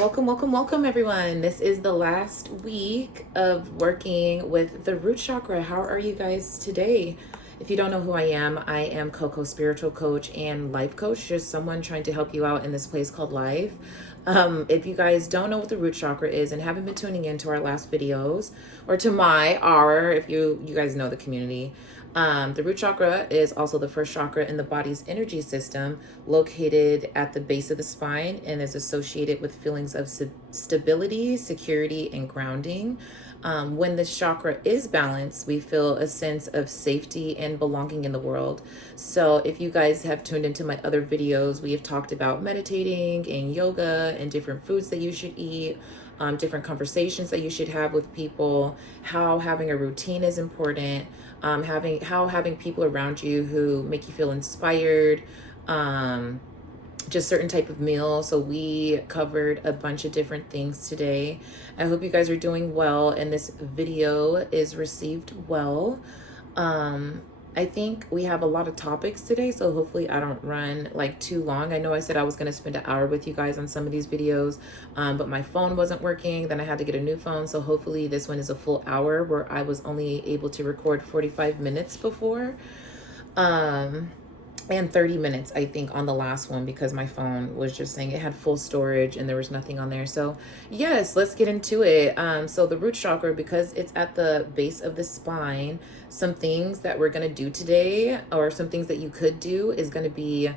Welcome, everyone. This is the last week of working with the root chakra. How are you guys today? If you don't know who I am Coco, spiritual coach and life coach, just someone trying to help you out in this place called life. If you guys don't know what the root chakra is and haven't been tuning into our last videos, or to if you guys know the community, the root chakra is also the first chakra in the body's energy system, located at the base of the spine, and is associated with feelings of stability, security, and grounding. When this chakra is balanced, we feel a sense of safety and belonging in the world. So if you guys have tuned into my other videos, we have talked about meditating and yoga and different foods that you should eat, different conversations that you should have with people, how having a routine is important, having people around you who make you feel inspired, just certain type of meal. So we covered a bunch of different things today. I hope you guys are doing well and this video is received well. I think we have a lot of topics today, so hopefully I don't run like too long. I know I said I was going to spend an hour with you guys on some of these videos, but my phone wasn't working. Then I had to get a new phone, so hopefully this one is a full hour, where I was only able to record 45 minutes before. And 30 minutes, I think, on the last one, because my phone was just saying it had full storage and there was nothing on there. So yes, let's get into it. So the root chakra, because it's at the base of the spine, some things that we're going to do today, or some things that you could do, is going to be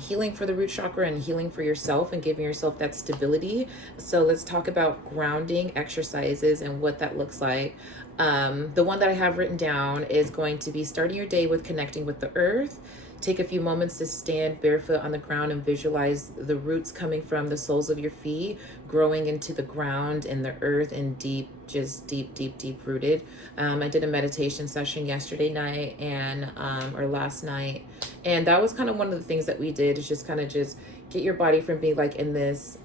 healing for the root chakra and healing for yourself and giving yourself that stability. So let's talk about grounding exercises and what that looks like. The one that I have written down is going to be starting your day with connecting with the earth. Take a few moments to stand barefoot on the ground and visualize the roots coming from the soles of your feet, growing into the ground and the earth, and deep rooted. I did a meditation session yesterday night or last night. And that was kind of one of the things that we did, is just kind of just get your body from being like in this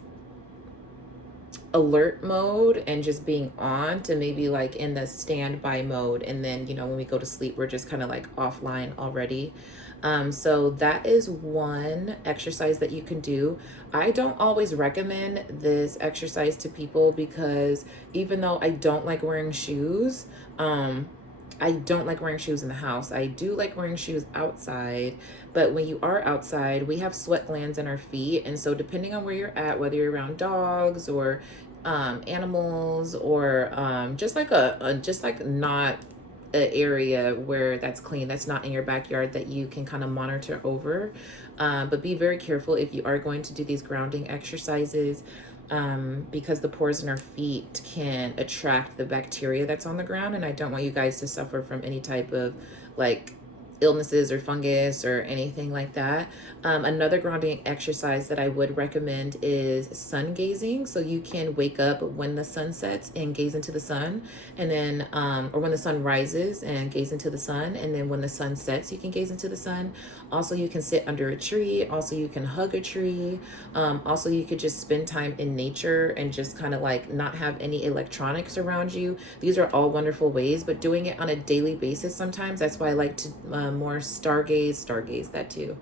alert mode and just being on to maybe like in the standby mode. And then, when we go to sleep, we're just kind of like offline already. So that is one exercise that you can do. I don't always recommend this exercise to people, because even though I don't like wearing shoes, I don't like wearing shoes in the house. I do like wearing shoes outside, but when you are outside, we have sweat glands in our feet. And so depending on where you're at, whether you're around dogs or animals, or just like not an area where that's clean, that's not in your backyard, that you can kind of monitor over. But be very careful if you are going to do these grounding exercises, because the pores in our feet can attract the bacteria that's on the ground. And I don't want you guys to suffer from any type of like illnesses or fungus or anything like that. Another grounding exercise that I would recommend is sun gazing. So you can wake up when the sun sets and gaze into the sun, and then or when the sun rises and gaze into the sun, and then when the sun sets you can gaze into the sun. Also, you can sit under a tree. Also, you can hug a tree. Also, you could just spend time in nature and just kind of like not have any electronics around you. These are all wonderful ways, but doing it on a daily basis sometimes, that's why I like to more stargaze that too.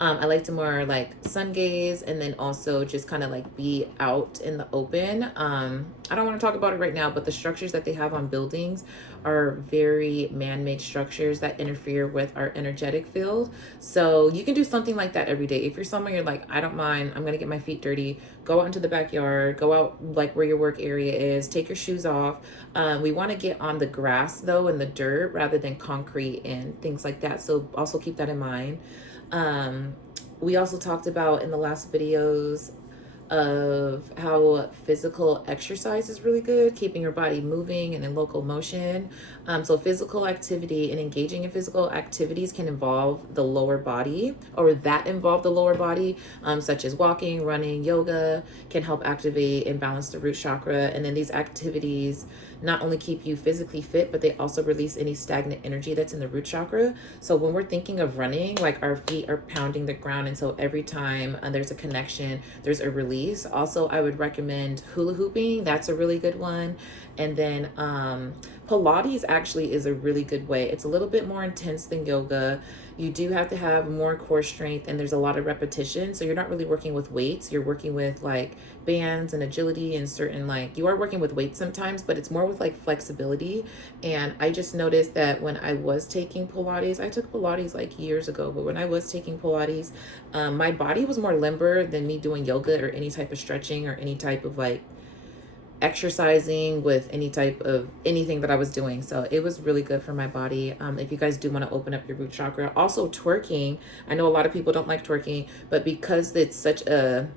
I like to more like sun gaze, and then also just kind of like be out in the open. I don't want to talk about it right now, but the structures that they have on buildings are very man-made structures that interfere with our energetic field. So you can do something like that every day. If you're someone, you're like, I don't mind, I'm gonna get my feet dirty, go out into the backyard, go out like where your work area is, take your shoes off. We want to get on the grass though, and the dirt, rather than concrete and things like that. So also keep that in mind. We also talked about in the last videos of how physical exercise is really good, keeping your body moving and in local motion. So physical activity and engaging in physical activities can involve the lower body, such as walking, running, yoga, can help activate and balance the root chakra. And then these activities not only keep you physically fit, but they also release any stagnant energy that's in the root chakra. So when we're thinking of running, like our feet are pounding the ground, and so every time there's a connection, there's a release. Also, I would recommend hula hooping. That's a really good one. And then Pilates actually is a really good way. It's a little bit more intense than yoga. You do have to have more core strength, and there's a lot of repetition. So you're not really working with weights. You're working with like bands and agility and certain, like, you are working with weights sometimes, but it's more with like flexibility. And I just noticed that when I was taking Pilates, I took Pilates like years ago, but when I was taking Pilates, my body was more limber than me doing yoga or any type of stretching or any type of like exercising with any type of anything that I was doing. So it was really good for my body. If you guys do want to open up your root chakra, also twerking. I know a lot of people don't like twerking, but because it's such a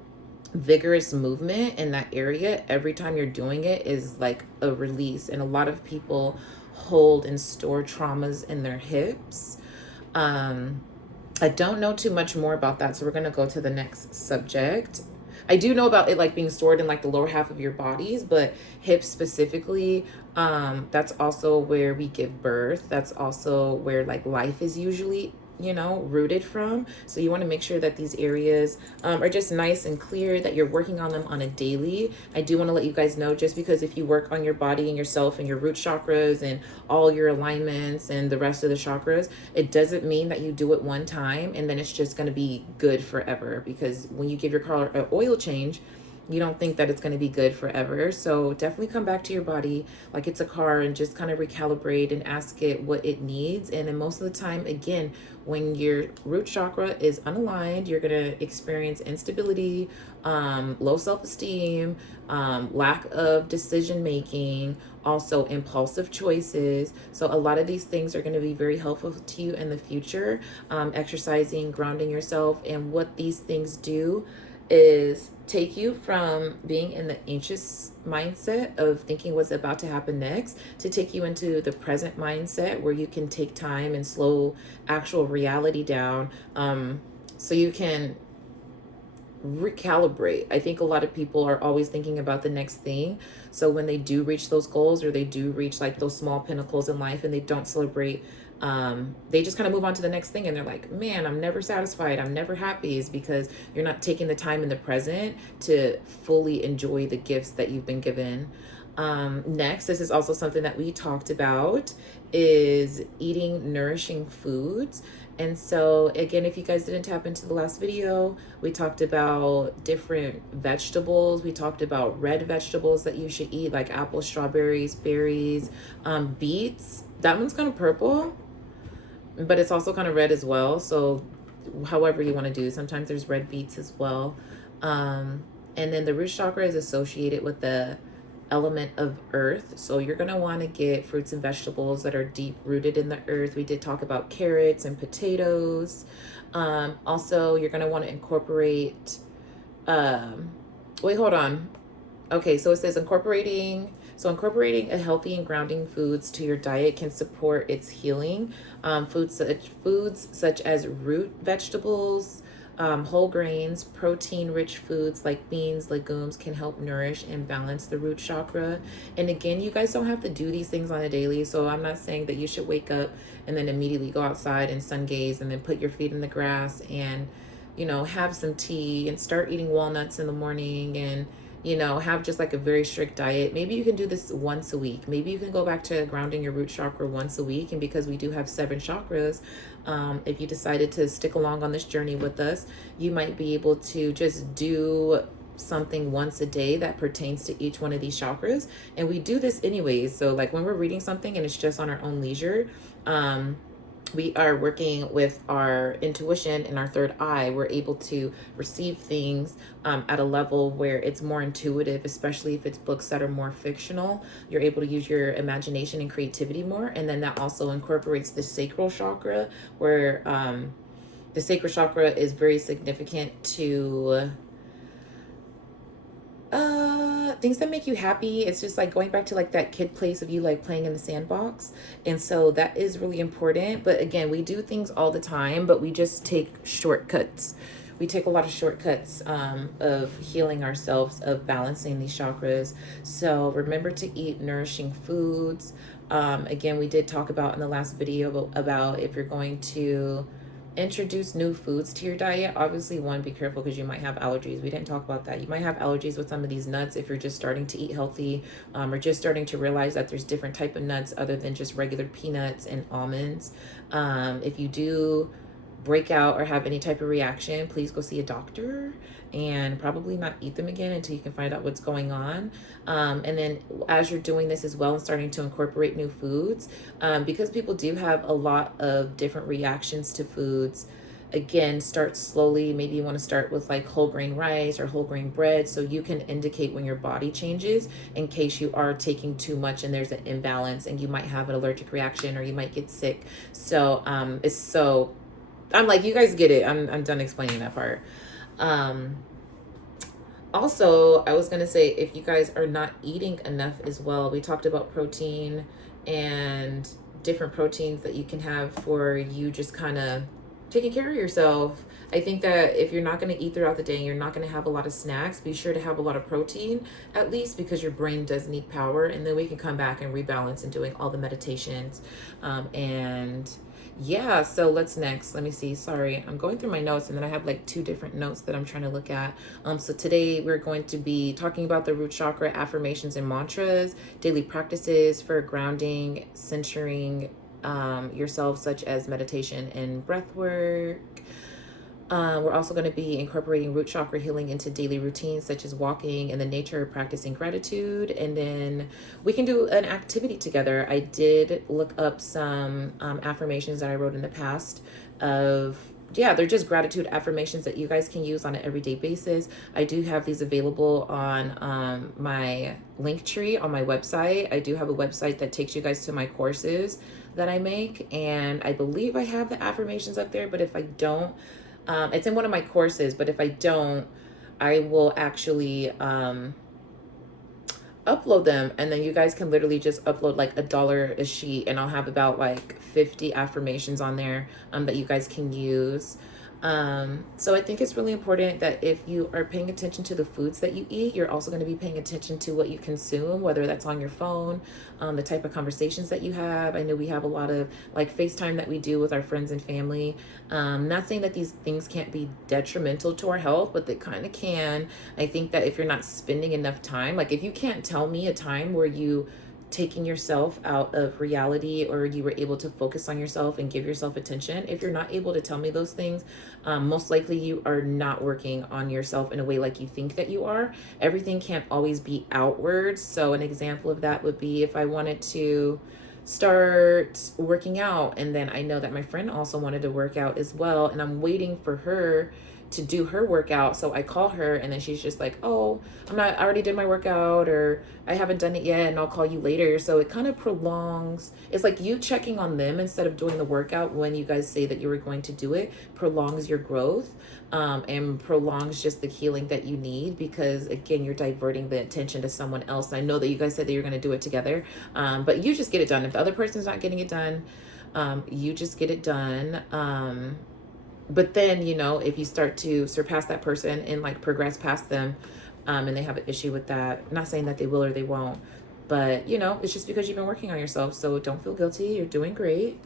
vigorous movement in that area, every time you're doing it is like a release. And a lot of people hold and store traumas in their hips. I don't know too much more about that, so we're going to go to the next subject. I do know about it like being stored in like the lower half of your bodies, but hips specifically, that's also where we give birth. That's also where like life is usually, you know, rooted from. So you want to make sure that these areas are just nice and clear, that you're working on them on a daily. I do want to let you guys know, just because if you work on your body and yourself and your root chakras and all your alignments and the rest of the chakras, it doesn't mean that you do it one time and then it's just going to be good forever. Because when you give your car an oil change, you don't think that it's going to be good forever. So definitely come back to your body like it's a car and just kind of recalibrate and ask it what it needs. And then most of the time, again, when your root chakra is unaligned, you're going to experience instability, low self-esteem, lack of decision making, also impulsive choices. So a lot of these things are going to be very helpful to you in the future. Exercising, grounding yourself, and what these things do is take you from being in the anxious mindset of thinking what's about to happen next to take you into the present mindset where you can take time and slow actual reality down, so you can recalibrate. I think a lot of people are always thinking about the next thing. So when they do reach those goals, or they do reach like those small pinnacles in life and they don't celebrate, they just kind of move on to the next thing and they're like, man, I'm never satisfied, I'm never happy. Is because you're not taking the time in the present to fully enjoy the gifts that you've been given. Next, this is also something that we talked about, is eating nourishing foods. And so again, if you guys didn't tap into the last video, we talked about different vegetables. We talked about red vegetables that you should eat, like apples, strawberries, berries, beets. That one's kind of purple, but it's also kind of red as well. So however you want to do, sometimes there's red beets as well. And then the root chakra is associated with the element of earth. So you're going to want to get fruits and vegetables that are deep rooted in the earth. We did talk about carrots and potatoes. Also, you're going to want to incorporate, wait, hold on. Okay, so it says incorporating a healthy and grounding foods to your diet can support its healing. Foods such as root vegetables, whole grains, protein-rich foods like beans, legumes can help nourish and balance the root chakra. And again, you guys don't have to do these things on a daily. So I'm not saying that you should wake up and then immediately go outside and sun gaze and then put your feet in the grass and, you know, have some tea and start eating walnuts in the morning and, you know, have just like a very strict diet. Maybe you can do this once a week. Maybe you can go back to grounding your root chakra once a week. And because we do have 7 chakras, if you decided to stick along on this journey with us, you might be able to just do something once a day that pertains to each one of these chakras. And we do this anyways. So like when we're reading something and it's just on our own leisure, we are working with our intuition and our third eye. We're able to receive things at a level where it's more intuitive, especially if it's books that are more fictional. You're able to use your imagination and creativity more. And then that also incorporates the sacral chakra, where the sacral chakra is very significant to things that make you happy. It's just like going back to like that kid place of you like playing in the sandbox. And so that is really important. But again, we do things all the time, but we just take shortcuts. We take a lot of shortcuts of healing ourselves, of balancing these chakras. So remember to eat nourishing foods. Again, we did talk about in the last video about if you're going to introduce new foods to your diet. Obviously, one, be careful because you might have allergies. We didn't talk about that. You might have allergies with some of these nuts if you're just starting to eat healthy, or just starting to realize that there's different type of nuts other than just regular peanuts and almonds. If you do break out or have any type of reaction, please go see a doctor and probably not eat them again until you can find out what's going on. And then as you're doing this as well and starting to incorporate new foods, because people do have a lot of different reactions to foods, again, start slowly. Maybe you want to start with like whole grain rice or whole grain bread, so you can indicate when your body changes in case you are taking too much and there's an imbalance and you might have an allergic reaction or you might get sick. So I'm like, you guys get it. I'm done explaining that part. Also, I was gonna say, if you guys are not eating enough as well, we talked about protein and different proteins that you can have for you just kind of taking care of yourself. I think that if you're not going to eat throughout the day and you're not going to have a lot of snacks, be sure to have a lot of protein at least, because your brain does need power. And then we can come back and rebalance and doing all the meditations. And yeah, so let me see. Sorry, I'm going through my notes and then I have like 2 different notes that I'm trying to look at. So today we're going to be talking about the root chakra, affirmations and mantras, daily practices for grounding, centering yourself, such as meditation and breath work. We're also going to be incorporating root chakra healing into daily routines, such as walking in the nature, practicing gratitude, and then we can do an activity together. I did look up some affirmations that I wrote in the past of, yeah, they're just gratitude affirmations that you guys can use on an everyday basis. I do have these available on my link tree on my website. I do have a website that takes you guys to my courses that I make, and I believe I have the affirmations up there, but if I don't, it's in one of my courses, but if I don't, I will actually upload them, and then you guys can literally just upload like $1 a sheet, and I'll have about like 50 affirmations on there that you guys can use. So I think it's really important that if you are paying attention to the foods that you eat, you're also going to be paying attention to what you consume, whether that's on your phone, the type of conversations that you have. I know we have a lot of like FaceTime that we do with our friends and family. Not saying that these things can't be detrimental to our health, but they kind of can. I think that if you're not spending enough time, like if you can't tell me a time where you taking yourself out of reality or you were able to focus on yourself and give yourself attention, if you're not able to tell me those things, most likely you are not working on yourself in a way like you think that you are. Everything can't always be outward. So an example of that would be if I wanted to start working out, and then I know that my friend also wanted to work out as well, and I'm waiting for her to do her workout. So I call her and then she's just like, oh, I already did my workout, or I haven't done it yet and I'll call you later. So it kind of prolongs. It's like you checking on them instead of doing the workout when you guys say that you were going to do it, prolongs your growth, and prolongs just the healing that you need, because again, you're diverting the attention to someone else. I know that you guys said that you're going to do it together, but you just get it done. If the other person's not getting it done, you just get it done. But then, if you start to surpass that person and like progress past them, and they have an issue with that, I'm not saying that they will or they won't, but it's just because you've been working on yourself. So don't feel guilty. You're doing great.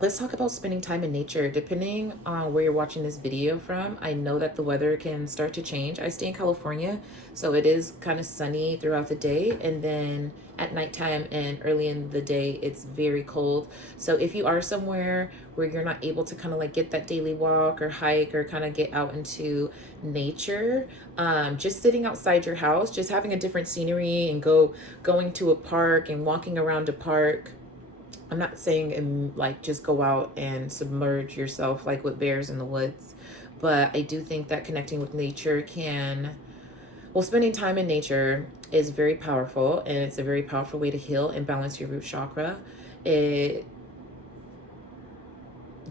Let's talk about spending time in nature. Depending on where you're watching this video from, I know that the weather can start to change. I stay in California, so it is kind of sunny throughout the day, and then at nighttime and early in the day, it's very cold. So if you are somewhere where you're not able to kind of like get that daily walk or hike or kind of get out into nature, just sitting outside your house, just having a different scenery and going to a park and walking around a park. I'm not saying like just go out and submerge yourself like with bears in the woods, but I do think that connecting with nature spending time in nature is very powerful, and it's a very powerful way to heal and balance your root chakra. It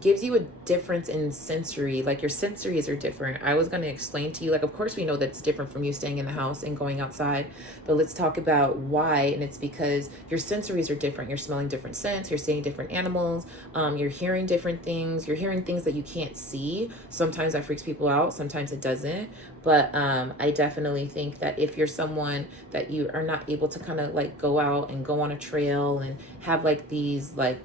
gives you a difference in sensory, like your sensories are different. I was going to explain to you, like, of course we know that's different from you staying in the house and going outside, but let's talk about why. And it's because your sensories are different. You're smelling different scents, you're seeing different animals, you're hearing different things, you're hearing things that you can't see. Sometimes that freaks people out, sometimes it doesn't. But I definitely think that if you're someone that you are not able to kind of like go out and go on a trail and have like these like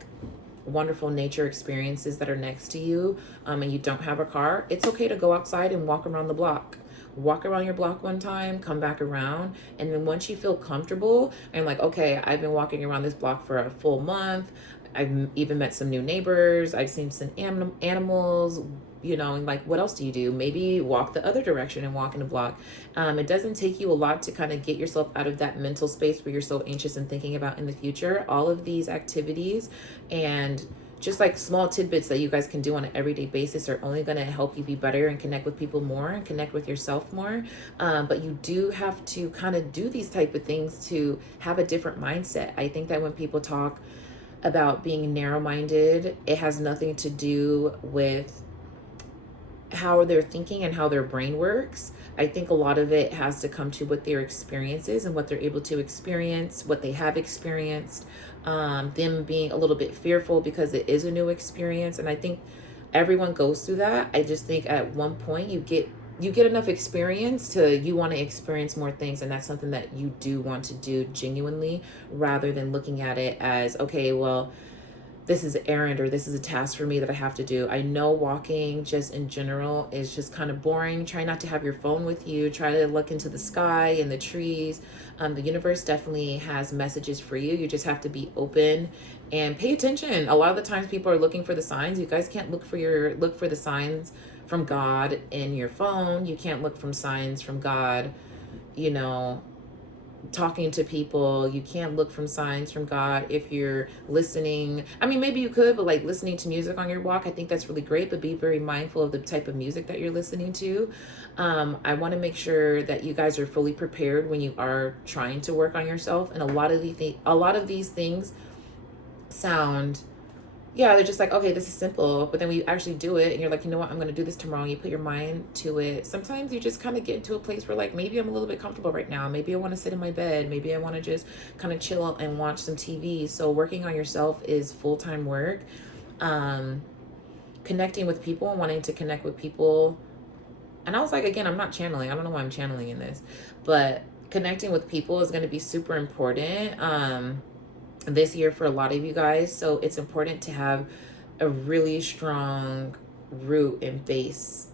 wonderful nature experiences that are next to you, and you don't have a car, it's okay to go outside and walk around the block. Walk around your block one time, come back around, and then once you feel comfortable and like, okay, I've been walking around this block for a full month, I've even met some new neighbors. I've seen some animals, you know, and like, what else do you do? Maybe walk the other direction and walk in a block. It doesn't take you a lot to kind of get yourself out of that mental space where you're so anxious and thinking about in the future. All of these activities and just like small tidbits that you guys can do on an everyday basis are only going to help you be better and connect with people more and connect with yourself more. But you do have to kind of do these type of things to have a different mindset. I think that when people talk about being narrow-minded, it has nothing to do with how they're thinking and how their brain works. I think a lot of it has to come to what their experiences and what they're able to experience, what they have experienced, them being a little bit fearful because it is a new experience. And I think everyone goes through that. I just think at one point you get enough experience to you want to experience more things, and that's something that you do want to do genuinely, rather than looking at it as, okay, well, this is an errand or this is a task for me that I have to do. I know walking just in general is just kind of boring. Try not to have your phone with you. Try to look into the sky and the trees. The universe definitely has messages for you. You just have to be open and pay attention. A lot of the times people are looking for the signs. You guys can't look for the signs from God in your phone. You can't look from signs from God, you know, talking to people. You can't look from signs from God if you're listening. I mean, maybe you could, but like listening to music on your walk, I think that's really great, but be very mindful of the type of music that you're listening to. I want to make sure that you guys are fully prepared when you are trying to work on yourself. And a lot of these things sound, yeah, they're just like, okay, this is simple. But then when you actually do it and you're like, you know what, I'm going to do this tomorrow. And you put your mind to it. Sometimes you just kind of get into a place where like, maybe I'm a little bit comfortable right now. Maybe I want to sit in my bed. Maybe I want to just kind of chill and watch some TV. So working on yourself is full-time work. Connecting with people and wanting to connect with people. And I was like, again, I'm not channeling. I don't know why I'm channeling in this. But connecting with people is going to be super important. This year for a lot of you guys. So it's important to have a really strong root and base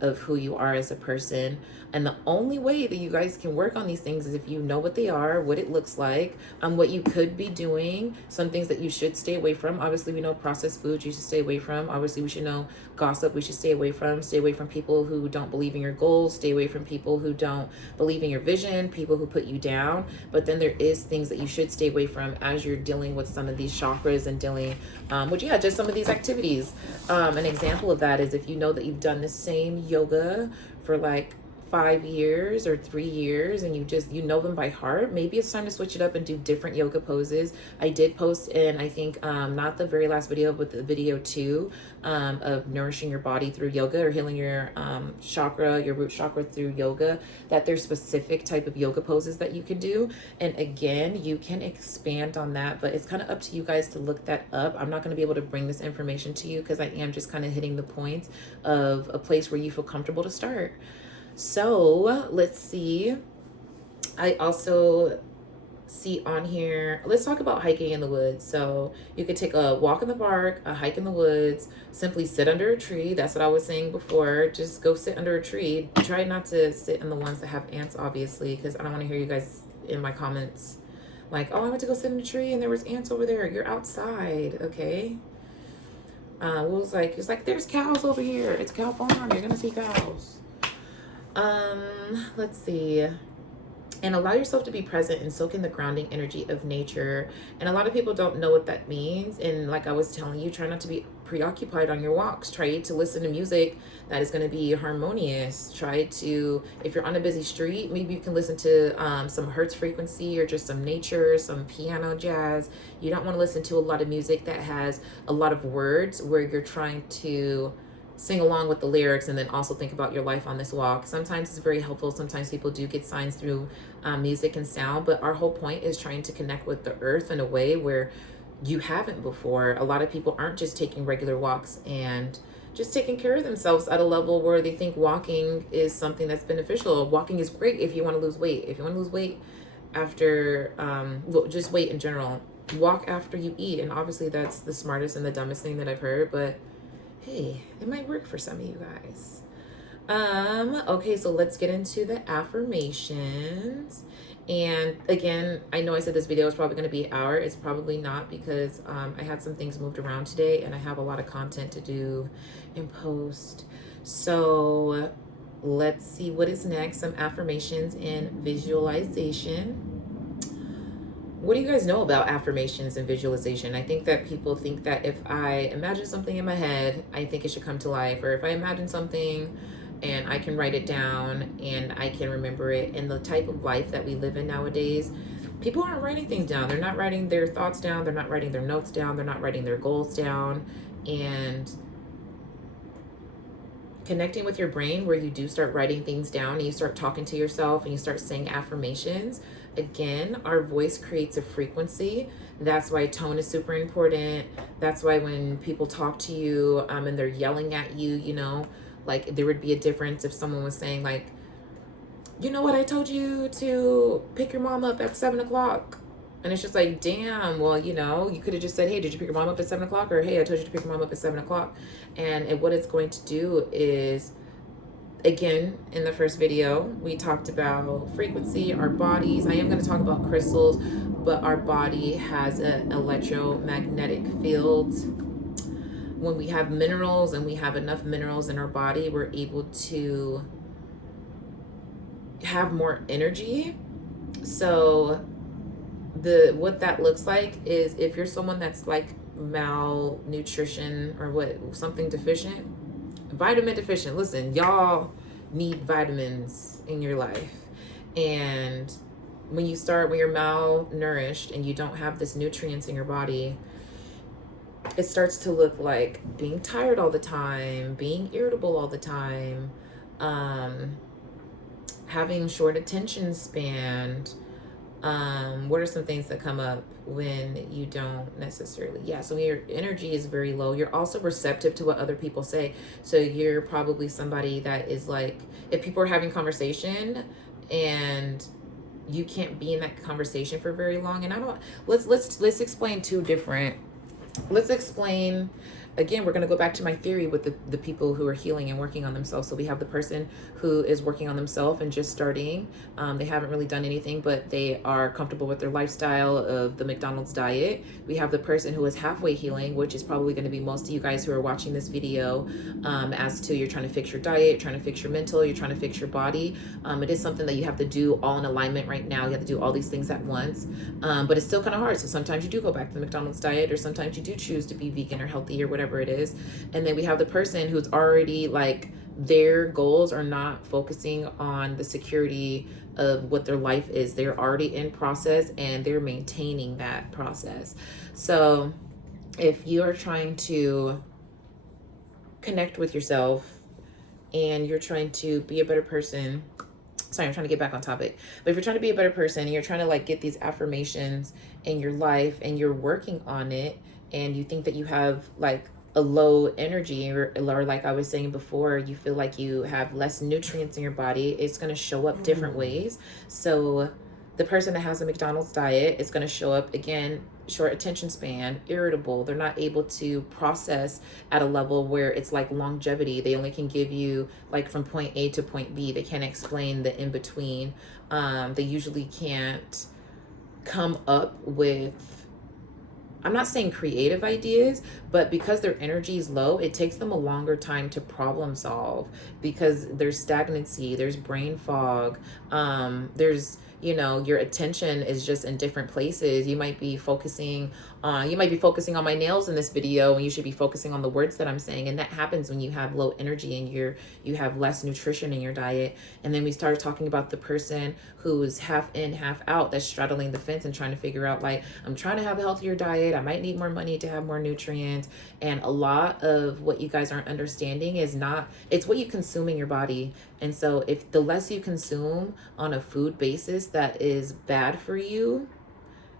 of who you are as a person. And the only way that you guys can work on these things is if you know what they are, what it looks like, what you could be doing, some things that you should stay away from. Obviously, we know processed foods you should stay away from. Obviously, we should know gossip we should stay away from. Stay away from people who don't believe in your goals. Stay away from people who don't believe in your vision, people who put you down. But then there is things that you should stay away from as you're dealing with some of these chakras and dealing with, yeah, just some of these activities. An example of that is if you know that you've done the same yoga for like 5 years or 3 years and you know them by heart, maybe it's time to switch it up and do different yoga poses. I did post in, I think, not the very last video, but the video 2 of nourishing your body through yoga or healing your chakra, your root chakra through yoga, that there's specific type of yoga poses that you can do. And again, you can expand on that, but it's kind of up to you guys to look that up. I'm not going to be able to bring this information to you because I am just kind of hitting the points of a place where you feel comfortable to start. So let's see. I also see on here, let's talk about hiking in the woods. So you could take a walk in the park, a hike in the woods, simply sit under a tree. That's what I was saying before. Just go sit under a tree. Try not to sit in the ones that have ants, obviously, because I don't want to hear you guys in my comments like, oh, I went to go sit in a tree and there was ants over there. You're outside, okay? It's like, there's cows over here. It's a cow farm. You're gonna see cows. Let's see. And allow yourself to be present and soak in the grounding energy of nature. And a lot of people don't know what that means. And like I was telling you, try not to be preoccupied on your walks. Try to listen to music that is going to be harmonious. Try to, if you're on a busy street, maybe you can listen to some hertz frequency or just some nature, some piano jazz. You don't want to listen to a lot of music that has a lot of words where you're trying to sing along with the lyrics and then also think about your life on this walk. Sometimes it's very helpful. Sometimes people do get signs through music and sound, but our whole point is trying to connect with the earth in a way where you haven't before. A lot of people aren't just taking regular walks and just taking care of themselves at a level where they think walking is something that's beneficial. Walking is great if you want to lose weight. If you want to lose weight after, just weight in general, walk after you eat. And obviously that's the smartest and the dumbest thing that I've heard, but hey, it might work for some of you guys. Okay, so let's get into the affirmations. And again, I know I said this video is probably going to be an hour. It's probably not, because I had some things moved around today and I have a lot of content to do and post. So let's see what is next. Some affirmations and visualization. What do you guys know about affirmations and visualization? I think that people think that if I imagine something in my head, I think it should come to life. Or if I imagine something and I can write it down and I can remember it. And the type of life that we live in nowadays, people aren't writing things down. They're not writing their thoughts down. They're not writing their notes down. They're not writing their goals down. And connecting with your brain, where you do start writing things down and you start talking to yourself and you start saying affirmations, again, our voice creates a frequency. That's why tone is super important. That's why when people talk to you and they're yelling at you, you know, like there would be a difference if someone was saying like, you know what, I told you to pick your mom up at 7 o'clock. And it's just like, damn, well, you know, you could have just said, hey, did you pick your mom up at 7 o'clock? Or, hey, I told you to pick your mom up at 7 o'clock. And what it's going to do is, again, in the first video, we talked about frequency, our bodies. I am going to talk about crystals, but our body has an electromagnetic field. When we have minerals and we have enough minerals in our body, we're able to have more energy. So what that looks like is, if you're someone that's like malnutrition or something deficient, vitamin deficient, listen, y'all need vitamins in your life. And when you're malnourished and you don't have this nutrients in your body, it starts to look like being tired all the time, being irritable all the time, having short attention span. What are some things that come up when you don't necessarily, so when your energy is very low, you're also receptive to what other people say. So you're probably somebody that is like, if people are having conversation and you can't be in that conversation for very long, and let's explain let's explain. Again, we're going to go back to my theory with the people who are healing and working on themselves. So we have the person who is working on themselves and just starting. They haven't really done anything, but they are comfortable with their lifestyle of the McDonald's diet. We have the person who is halfway healing, which is probably going to be most of you guys who are watching this video, as to, you're trying to fix your diet, you're trying to fix your mental, you're trying to fix your body. It is something that you have to do all in alignment right now. You have to do all these things at once, but it's still kind of hard. So sometimes you do go back to the McDonald's diet, or sometimes you do choose to be vegan or healthy or whatever it is. And then we have the person who's already like, their goals are not focusing on the security of what their life is. They're already in process and they're maintaining that process. So if you are trying to connect with yourself and you're trying to be a better person, sorry, I'm trying to get back on topic. But if you're trying to be a better person and you're trying to like get these affirmations in your life and you're working on it, and you think that you have like a low energy, or like I was saying before, you feel like you have less nutrients in your body, it's going to show up different ways. So the person that has a McDonald's diet is going to show up, again, short attention span, irritable. They're not able to process at a level where it's like longevity. They only can give you like from point A to point B. They can't explain the in between. They usually can't come up with, I'm not saying creative ideas, but because their energy is low, it takes them a longer time to problem solve, because there's stagnancy, there's brain fog, there's, you know, your attention is just in different places. You might be focusing on my nails in this video, and you should be focusing on the words that I'm saying. And that happens when you have low energy and you have less nutrition in your diet. And then we started talking about the person who's half in, half out, that's straddling the fence and trying to figure out, like, I'm trying to have a healthier diet, I might need more money to have more nutrients. And a lot of what you guys aren't understanding is it's what you consume in your body. And so if the less you consume on a food basis that is bad for you,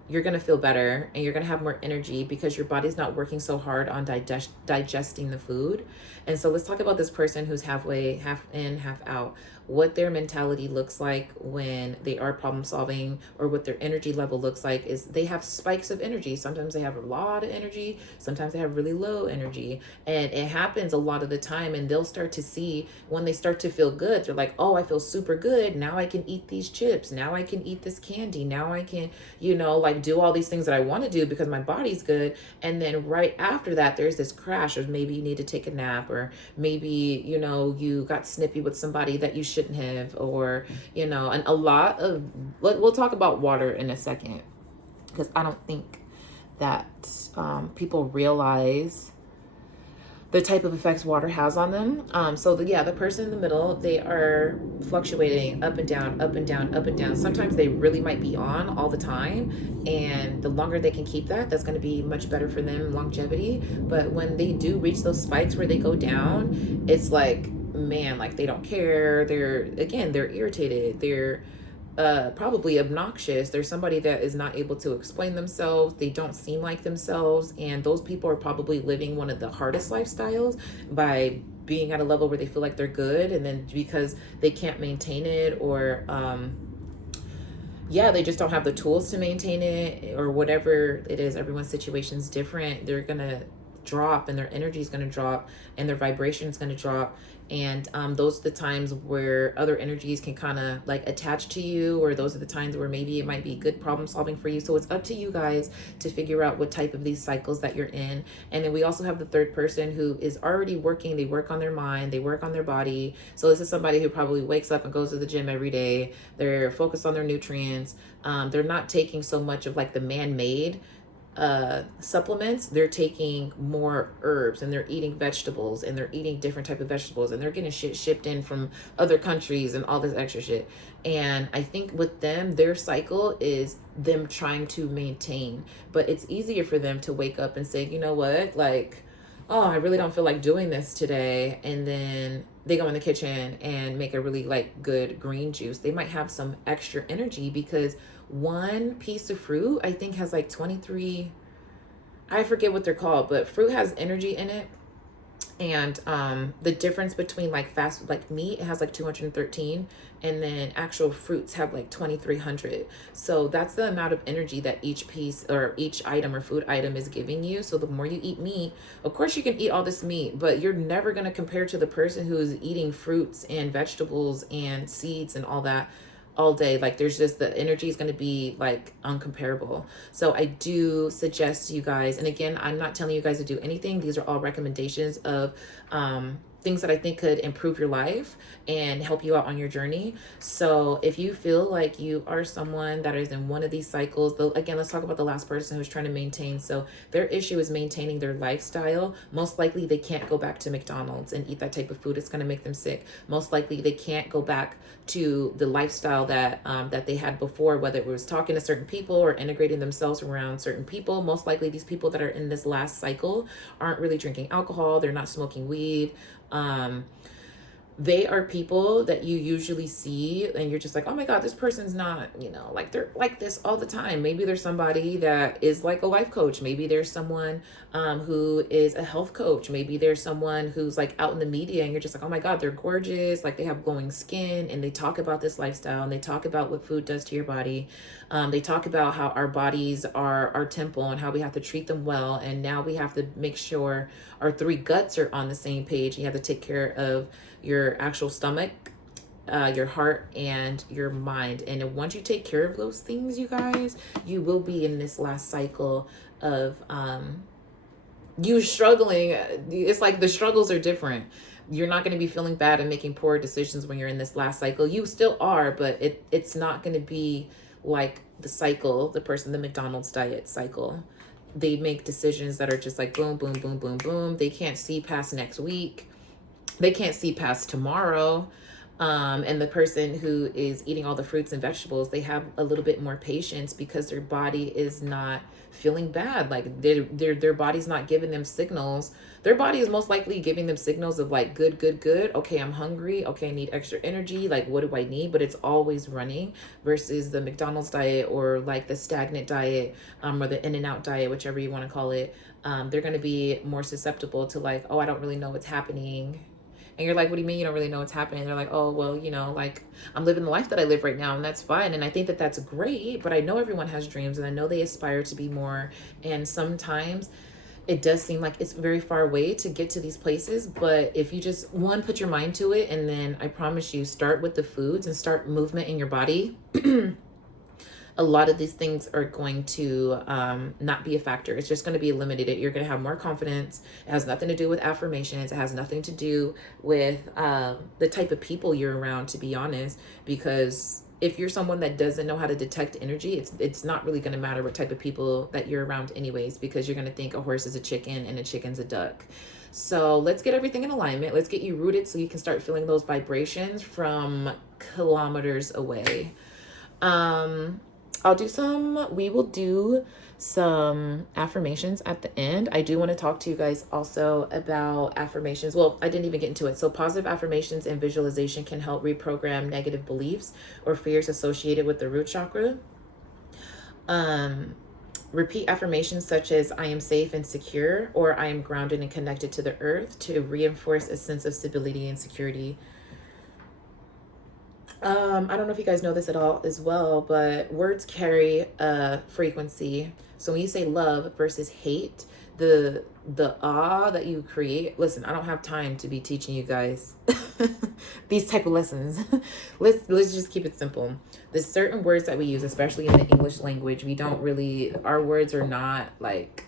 you're going to feel better and you're going to have more energy, because your body's not working so hard on digesting the food. And so let's talk about this person who's halfway, half in, half out. what their mentality looks like when they are problem solving, or what their energy level looks like, is they have spikes of energy. Sometimes they have a lot of energy, sometimes they have really low energy. And it happens a lot of the time. And they'll start to see when they start to feel good, they're like, oh, I feel super good. Now I can eat these chips. Now I can eat this candy. Now I can, like do all these things that I want to do because my body's good. And then right after that, there's this crash, or maybe you need to take a nap, or maybe, you got snippy with somebody that you shouldn't have, or, and a lot of, we'll talk about water in a second, because I don't think that people realize the type of effects water has on them. The person in the middle, they are fluctuating up and down, up and down, up and down. Sometimes they really might be on all the time. And the longer they can keep that, that's going to be much better for them, longevity. But when they do reach those spikes where they go down, it's like, man, like they don't care. They're irritated. They're probably obnoxious. There's somebody that is not able to explain themselves. They don't seem like themselves. And those people are probably living one of the hardest lifestyles by being at a level where they feel like they're good. And then because they can't maintain it, or, they just don't have the tools to maintain it, or whatever it is. Everyone's situation is different. They're going to drop, and their energy is going to drop, and their vibration is going to drop. And those are the times where other energies can kind of like attach to you, or those are the times where maybe it might be good problem solving for you. So it's up to you guys to figure out what type of these cycles that you're in. And then we also have the third person who is already working. They work on their mind, they work on their body. So this is somebody who probably wakes up and goes to the gym every day. They're focused on their nutrients. They're not taking so much of like the man-made supplements. They're taking more herbs, and they're eating vegetables, and they're eating different type of vegetables, and they're getting shit shipped in from other countries and all this extra shit. And I think with them, their cycle is them trying to maintain, but it's easier for them to wake up and say, you know what, like, oh, I really don't feel like doing this today. And then they go in the kitchen and make a really like good green juice. They might have some extra energy because one piece of fruit, I think, has like 23, I forget what they're called, but fruit has energy in it. And the difference between like fast, like meat, it has like 213, and then actual fruits have like 2300. So that's the amount of energy that each piece or each item or food item is giving you. So the more you eat meat, of course you can eat all this meat, but you're never going to compare to the person who's eating fruits and vegetables and seeds and all that all day. Like there's just, the energy is going to be like uncomparable. So I do suggest you guys, and again, I'm not telling you guys to do anything. These are all recommendations of things that I think could improve your life and help you out on your journey. So if you feel like you are someone that is in one of these cycles, again, let's talk about the last person who's trying to maintain. So their issue is maintaining their lifestyle. Most likely they can't go back to McDonald's and eat that type of food. It's going to make them sick. Most likely they can't go back to the lifestyle that that they had before, whether it was talking to certain people or integrating themselves around certain people. Most likely these people that are in this last cycle aren't really drinking alcohol. They're not smoking weed. They are people that you usually see and you're just like, oh my God, this person's not, like they're like this all the time. Maybe there's somebody that is like a life coach. Maybe there's someone who is a health coach. Maybe there's someone who's like out in the media and you're just like, oh my God, they're gorgeous. Like they have glowing skin, and they talk about this lifestyle, and they talk about what food does to your body. They talk about how our bodies are our temple and how we have to treat them well. And now we have to make sure our three guts are on the same page. You have to take care of your actual stomach, your heart, and your mind. And once you take care of those things, you guys, you will be in this last cycle of you struggling. It's like the struggles are different. You're not going to be feeling bad and making poor decisions when you're in this last cycle. You still are, but it's not going to be like the person, the McDonald's diet cycle. They make decisions that are just like boom, boom, boom, boom, boom. They can't see past next week. They can't see past tomorrow. And the person who is eating all the fruits and vegetables, they have a little bit more patience because their body is not feeling bad. Like their body's not giving them signals. Their body is most likely giving them signals of like, good, good, good. Okay, I'm hungry. Okay, I need extra energy. Like, what do I need? But it's always running, versus the McDonald's diet or like the stagnant diet, or the In-N-Out diet, whichever you want to call it. They're going to be more susceptible to like, oh, I don't really know what's happening. And you're like, what do you mean you don't really know what's happening? And they're like, oh, well, you know, like I'm living the life that I live right now, and that's fine. And I think that that's great, but I know everyone has dreams, and I know they aspire to be more. And sometimes it does seem like it's very far away to get to these places. But if you just, one, put your mind to it, and then I promise you, start with the foods and start movement in your body. A lot of these things are going to not be a factor. It's just going to be eliminated. You're going to have more confidence. It has nothing to do with affirmations. It has nothing to do with the type of people you're around, to be honest, because if you're someone that doesn't know how to detect energy, it's not really going to matter what type of people that you're around anyways, because you're going to think a horse is a chicken and a chicken's a duck. So let's get everything in alignment. Let's get you rooted so you can start feeling those vibrations from kilometers away. We will do some affirmations at the end. I do want to talk to you guys also about affirmations. Well, I didn't even get into it. So positive affirmations and visualization can help reprogram negative beliefs or fears associated with the root chakra. Repeat affirmations such as I am safe and secure, or I am grounded and connected to the earth, to reinforce a sense of stability and security. I don't know if you guys know this at all as well, but words carry a frequency. So when you say love versus hate, the awe that you create. Listen, I don't have time to be teaching you guys these type of lessons. Let's just keep it simple. There's certain words that we use, especially in the English language. Our words are not like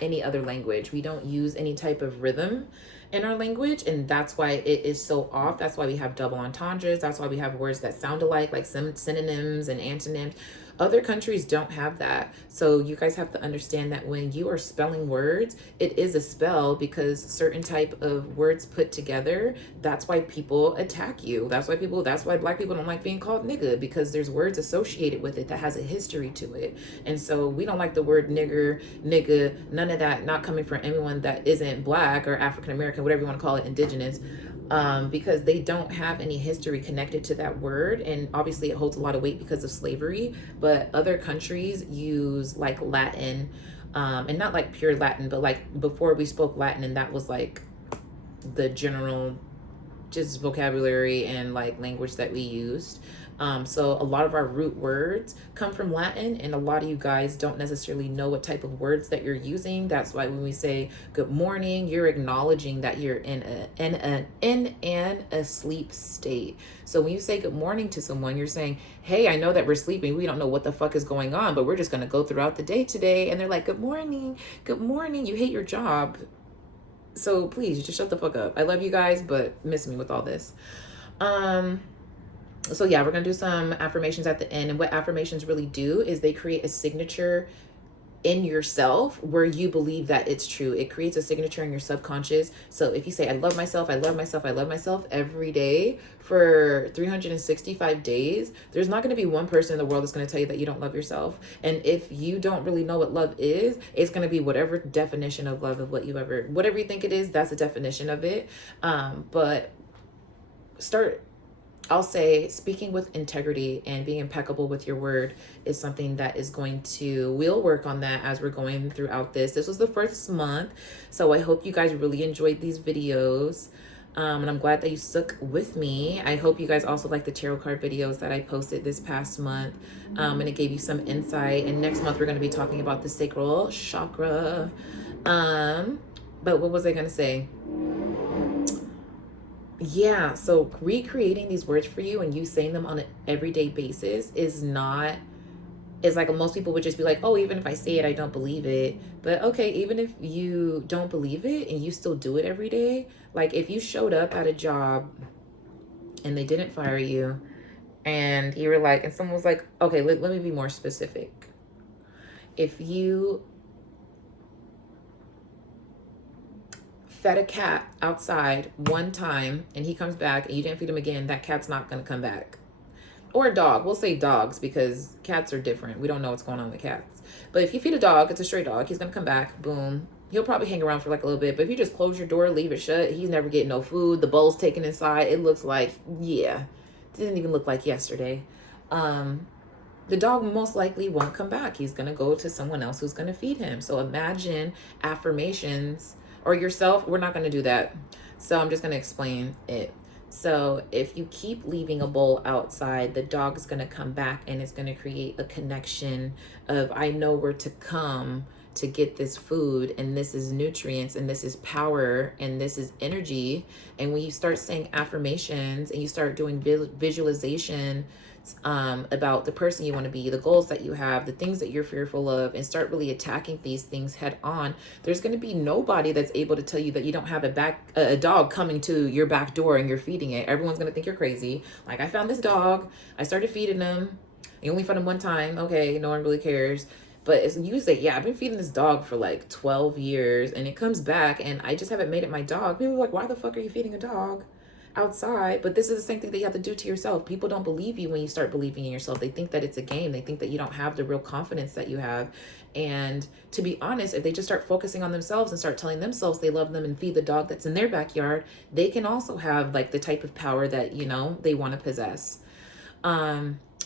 any other language. We don't use any type of rhythm in our language, and that's why it is so off. That's why we have double entendres. That's why we have words that sound alike, like some synonyms and antonyms. Other countries don't have that. So you guys have to understand that when you are spelling words, it is a spell, because certain type of words put together, that's why people attack you. That's why black people don't like being called nigga, because there's words associated with it that has a history to it. And so we don't like the word nigger, nigga, none of that, not coming from anyone that isn't black or African American, whatever you want to call it, indigenous. Because they don't have any history connected to that word. And obviously it holds a lot of weight because of slavery, but other countries use like Latin, and not like pure Latin, but like before we spoke Latin, and that was like the general just vocabulary and like language that we used. So a lot of our root words come from Latin, and a lot of you guys don't necessarily know what type of words that you're using. That's why when we say good morning, you're acknowledging that you're in an asleep state. So when you say good morning to someone, you're saying, hey, I know that we're sleeping. We don't know what the fuck is going on, but we're just going to go throughout the day today. And they're like, good morning. Good morning. You hate your job, so please just shut the fuck up. I love you guys, but miss me with all this. So yeah, we're gonna do some affirmations at the end. And what affirmations really do is they create a signature in yourself where you believe that it's true. It creates a signature in your subconscious. So if you say, I love myself, I love myself, I love myself every day for 365 days, there's not going to be one person in the world that's going to tell you that you don't love yourself. And if you don't really know what love is, it's going to be whatever definition of love of whatever you think it is, that's a definition of it. But I'll say speaking with integrity and being impeccable with your word is something that is we'll work on that as we're going throughout this. This was the first month, so I hope you guys really enjoyed these videos. And I'm glad that you stuck with me. I hope you guys also like the tarot card videos that I posted this past month. And it gave you some insight. And next month, we're going to be talking about the sacral chakra. But what was I going to say? Yeah, so recreating these words for you and you saying them on an everyday basis is like most people would just be like, oh, even if I say it, I don't believe it. But okay, even if you don't believe it and you still do it every day, like if you showed up at a job and they didn't fire you and you were like, and someone was like, okay, let me be more specific. If you fed a cat outside one time and he comes back and you didn't feed him again, that cat's not going to come back. Or a dog. We'll say dogs because cats are different. We don't know what's going on with cats. But if you feed a dog, it's a stray dog. He's going to come back. Boom. He'll probably hang around for like a little bit. But if you just close your door, leave it shut, he's never getting no food. The bowl's taken inside. It looks like, yeah, it didn't even look like yesterday. The dog most likely won't come back. He's going to go to someone else who's going to feed him. So imagine affirmations or yourself, we're not going to do that. So I'm just going to explain it. So if you keep leaving a bowl outside, the dog is going to come back and it's going to create a connection of, I know where to come to get this food, and this is nutrients, and this is power, and this is energy. And when you start saying affirmations and you start doing visualization about the person you want to be, the goals that you have, the things that you're fearful of, and start really attacking these things head on, there's going to be nobody that's able to tell you that you don't have a dog coming to your back door and you're feeding it. Everyone's going to think you're crazy. Like, I found this dog, I started feeding him. You only fed him one time. Okay, no one really cares. But it's you say, yeah, I've been feeding this dog for like 12 years and it comes back and I just haven't made it my dog. People are like, why the fuck are you feeding a dog outside? But this is the same thing that you have to do to yourself. People don't believe you when you start believing in yourself. They think that it's a game. They think that you don't have the real confidence that you have. And to be honest, if they just start focusing on themselves and start telling themselves they love them and feed the dog that's in their backyard, they can also have like the type of power that, you know, they want to possess.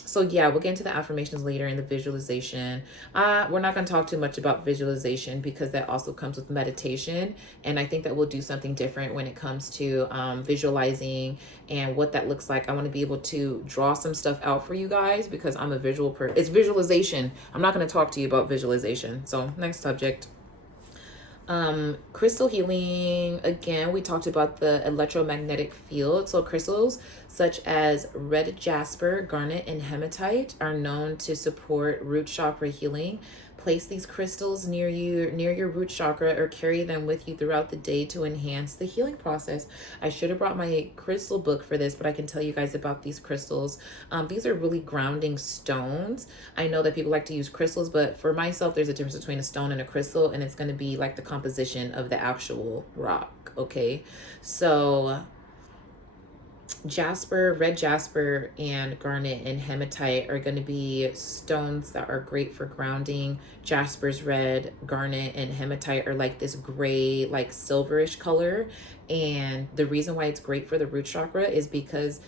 So yeah, we'll get into the affirmations later in the visualization. We're not going to talk too much about visualization because that also comes with meditation. And I think that we'll do something different when it comes to visualizing and what that looks like. I want to be able to draw some stuff out for you guys because I'm a visual person. It's visualization. I'm not going to talk to you about visualization. So next subject. Crystal healing, again, we talked about the electromagnetic field. So crystals such as red jasper, garnet, and hematite are known to support root chakra healing. Place these crystals near your root chakra, or carry them with you throughout the day to enhance the healing process. I should have brought my crystal book for this, but I can tell you guys about these crystals. These are really grounding stones. I know that people like to use crystals, but for myself, there's a difference between a stone and a crystal, and it's going to be like the composition of the actual rock. Okay, so jasper, red jasper, and garnet and hematite are going to be stones that are great for grounding. Jasper's red, garnet, and hematite are like this gray, like silverish color. And the reason why it's great for the root chakra is because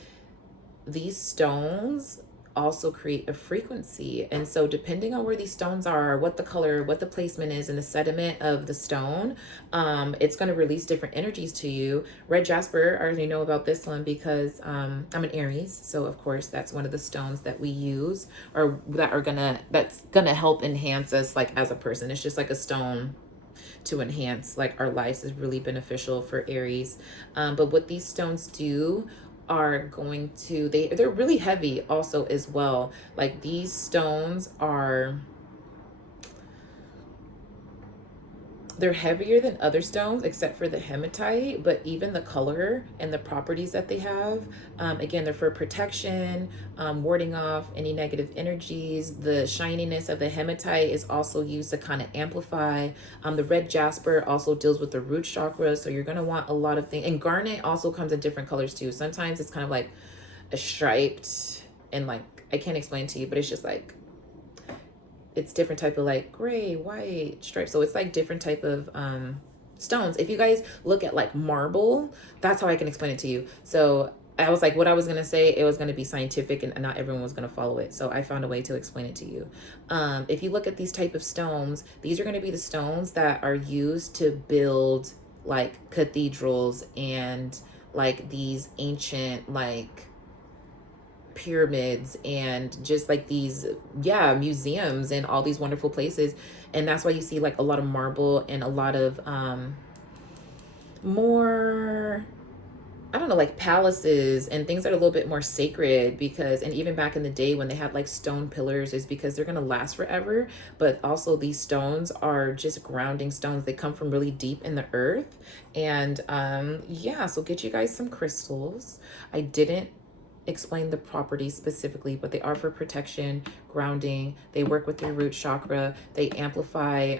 these stones also create a frequency. And so depending on where these stones are, what the color, what the placement is, and the sediment of the stone, it's going to release different energies to you. Red jasper, I already know about this one because I'm an Aries, so of course that's one of the stones that we use, or that's gonna help enhance us like as a person. It's just like a stone to enhance like our lives, is really beneficial for Aries. But what these stones do are going to, they're really heavy also as well. Like these stones are, they're heavier than other stones except for the hematite, but even the color and the properties that they have, again, they're for protection, warding off any negative energies. The shininess of the hematite is also used to kind of amplify. The red jasper also deals with the root chakra, so you're going to want a lot of things. And garnet also comes in different colors too. Sometimes it's kind of like a striped, and like I can't explain to you, but it's just like it's different type of like gray, white stripes. So it's like different type of stones. If you guys look at like marble, that's how I can explain it to you. So I was like, what I was gonna say, it was gonna be scientific, and not everyone was gonna follow it. So I found a way to explain it to you. If you look at these type of stones, these are gonna be the stones that are used to build like cathedrals and like these ancient like pyramids and just like these museums and all these wonderful places. And that's why you see like a lot of marble and a lot of more, I don't know, like palaces and things that are a little bit more sacred. Because, and even back in the day when they had like stone pillars, is because they're going to last forever. But also these stones are just grounding stones. They come from really deep in the earth. And so get you guys some crystals. I didn't explain the properties specifically, but they are for protection, grounding. They work with your root chakra. They amplify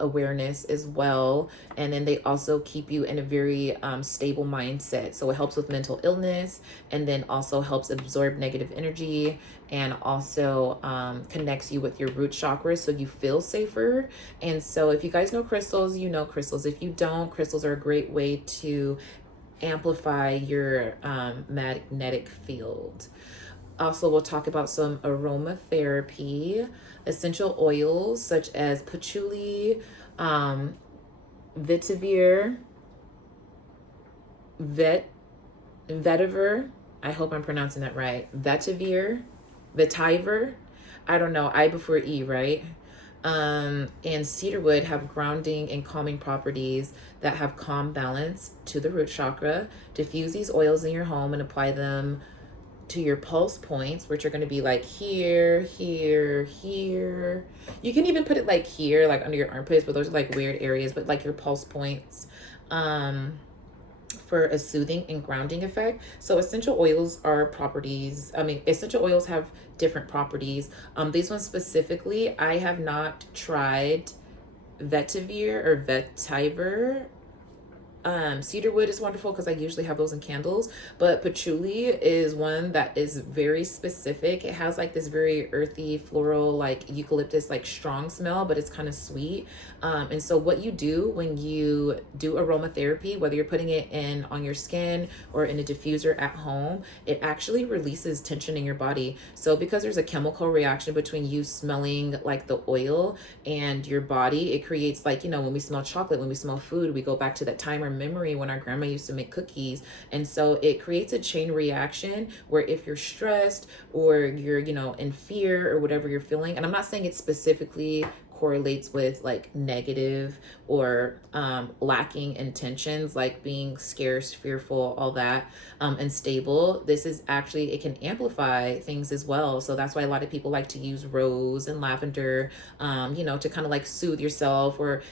awareness as well. And then they also keep you in a very stable mindset. So it helps with mental illness, and then also helps absorb negative energy, and also connects you with your root chakra so you feel safer. And so if you guys know crystals, you know crystals. If you don't, crystals are a great way to amplify your magnetic field. Also, we'll talk about some aromatherapy, essential oils such as patchouli, vetiver, vetiver. I hope I'm pronouncing that right. Vetiver. I don't know. I before E, right? And cedarwood have grounding and calming properties that have calm balance to the root chakra. Diffuse these oils in your home and apply them to your pulse points, which are going to be like here, here, here. You can even put it like here, like under your armpits, but those are like weird areas, but like your pulse points. For a soothing and grounding effect. So essential oils are properties. I mean, essential oils have different properties. These ones specifically, I have not tried vetiver or vetiver. Cedarwood is wonderful because I usually have those in candles, but patchouli is one that is very specific. It has like this very earthy, floral, like eucalyptus, like strong smell, but it's kind of sweet. And so what you do when you do aromatherapy, whether you're putting it in on your skin or in a diffuser at home, it actually releases tension in your body. So because there's a chemical reaction between you smelling like the oil and your body, it creates like, you know, when we smell chocolate, when we smell food, we go back to that time or memory when our grandma used to make cookies. And so it creates a chain reaction where if you're stressed or you're, you know, in fear or whatever you're feeling, and I'm not saying it specifically correlates with like negative or lacking intentions, like being scarce, fearful, all that, unstable. This is actually, it can amplify things as well. So that's why a lot of people like to use rose and lavender, you know, to kind of like soothe yourself or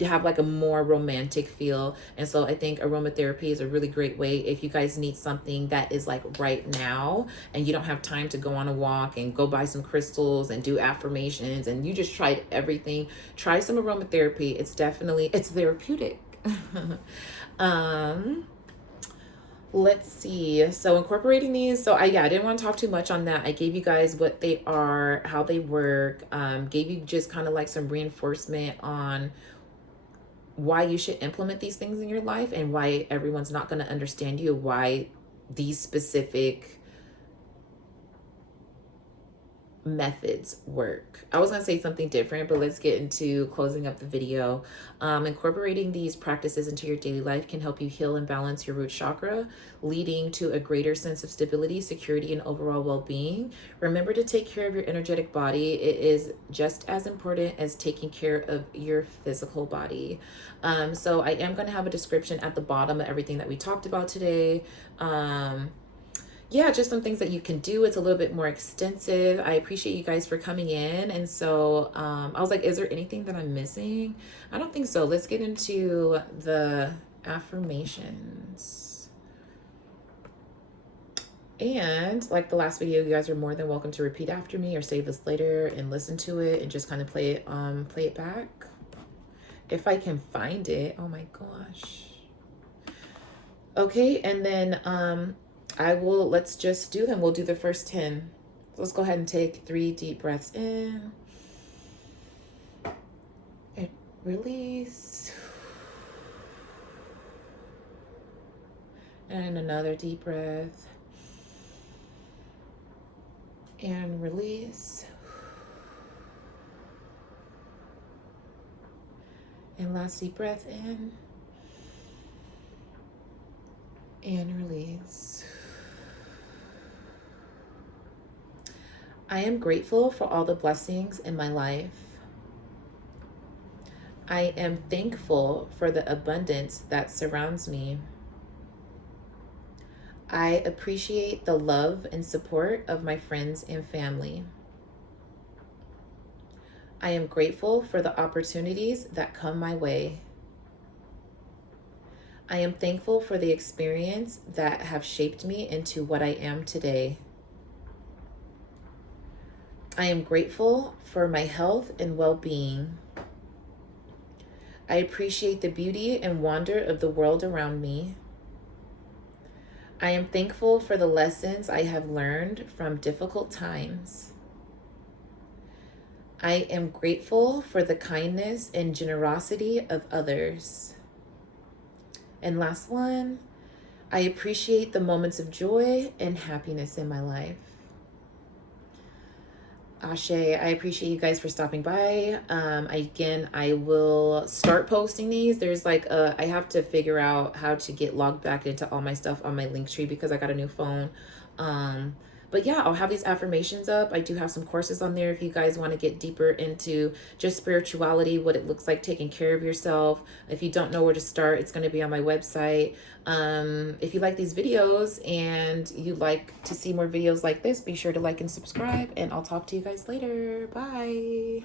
have like a more romantic feel. And so I think aromatherapy is a really great way if you guys need something that is like right now and you don't have time to go on a walk and go buy some crystals and do affirmations and you just tried everything. Try some aromatherapy. It's definitely, it's therapeutic. Let's see. So incorporating these. So I didn't want to talk too much on that. I gave you guys what they are, how they work, gave you just kind of like some reinforcement on why you should implement these things in your life and why everyone's not going to understand you, why these specific methods work. I was going to say something different, but let's get into closing up the video. Incorporating these practices into your daily life can help you heal and balance your root chakra, leading to a greater sense of stability, security, and overall well-being. Remember to take care of your energetic body. It is just as important as taking care of your physical body. So I am going to have a description at the bottom of everything that we talked about today. Yeah, just some things that you can do. It's a little bit more extensive. I appreciate you guys for coming in. And so I was like, is there anything that I'm missing? I don't think so. Let's get into the affirmations. And like the last video, you guys are more than welcome to repeat after me or save this later and listen to it and just kind of play it back. If I can find it. Oh my gosh. Okay, and then let's just do them. We'll do the first 10. Let's go ahead and take 3 deep breaths in and release. And another deep breath and release. And last deep breath in and release. I am grateful for all the blessings in my life. I am thankful for the abundance that surrounds me. I appreciate the love and support of my friends and family. I am grateful for the opportunities that come my way. I am thankful for the experience that have shaped me into what I am today. I am grateful for my health and well-being. I appreciate the beauty and wonder of the world around me. I am thankful for the lessons I have learned from difficult times. I am grateful for the kindness and generosity of others. And last one, I appreciate the moments of joy and happiness in my life. Ashe, I appreciate you guys for stopping by. Again, I will start posting these. There's like I have to figure out how to get logged back into all my stuff on my Linktree because I got a new phone. Um, but yeah, I'll have these affirmations up. I do have some courses on there if you guys want to get deeper into just spirituality, what it looks like taking care of yourself. If you don't know where to start, it's going to be on my website. If you like these videos and you'd like to see more videos like this, be sure to like and subscribe, and I'll talk to you guys later. Bye.